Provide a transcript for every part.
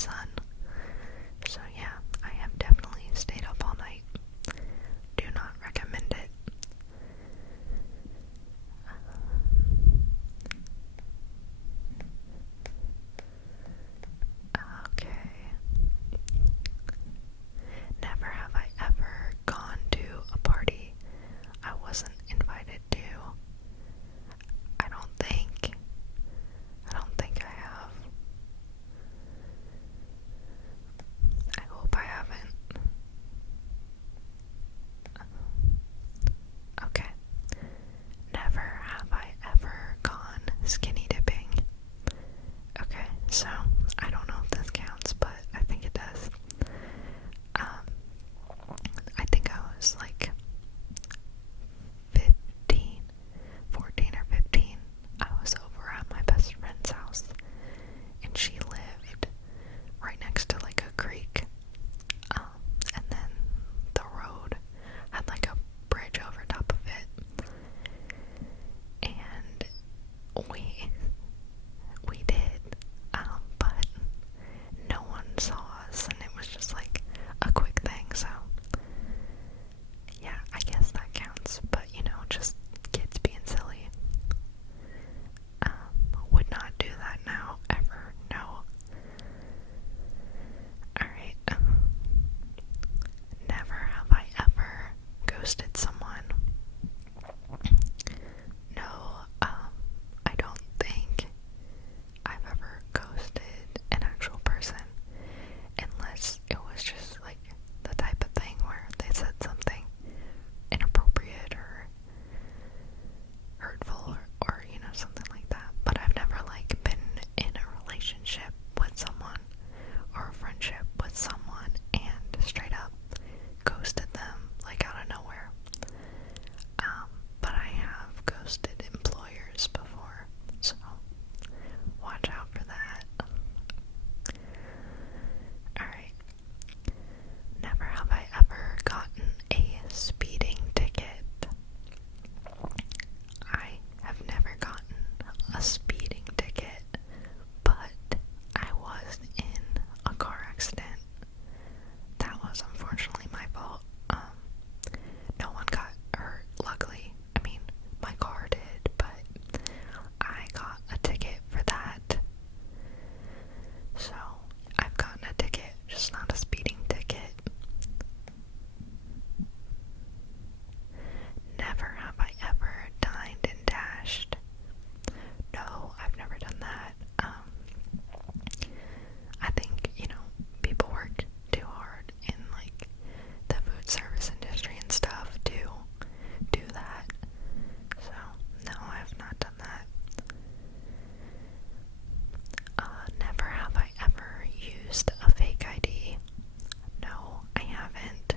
son. So yeah, I have definitely stayed up all night. Do not recommend it. Okay. Never have I ever gone to a party I wasn't invited to. I don't think. I have. I hope I haven't. Okay. Never have I ever gone skinny dipping. Okay, so I don't know if this counts, but I think it does. I think I was like 15, 14 or 15. I was over at my best friend's house, and she lived right next to like a creek. And then the road had like a bridge over top of it. And we did, but no one saw us, and it was just like a quick thing, so yeah, I guess that counts, but you know, just kids being silly. Would not do that now, ever, no. Alright. Never have I ever ghosted someone. No, I don't think I've ever ghosted an actual person, unless it was just like the type of thing where they said something inappropriate or hurtful or you know, something like that. But I've never like been in a relationship with someone or a friendship with someone and straight up ghosted them like out of nowhere. But I have ghosted employers before, so watch out for that. Alright. Never have I ever gotten a speeding ticket. I have never gotten a speeding ticket, but I was in a car accident. That was unfortunately my fault. No one got hurt, luckily. I mean, my car did, but I got a ticket for that. So, I've gotten a ticket, just not a speeding ticket. Never have I ever dined and dashed. No, I've never done that. I think, you know, people work too hard in like the food service industry and stuff to do that. So, no, I have not done that. Never have I ever used a fake ID. No, I haven't.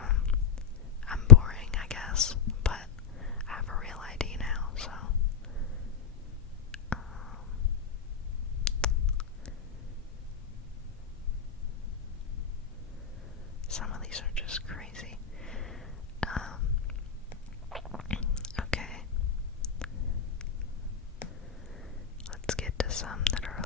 I'm boring, I guess, but I have a real ID now, so. Some of these are just crazy. Okay. Let's get to some that are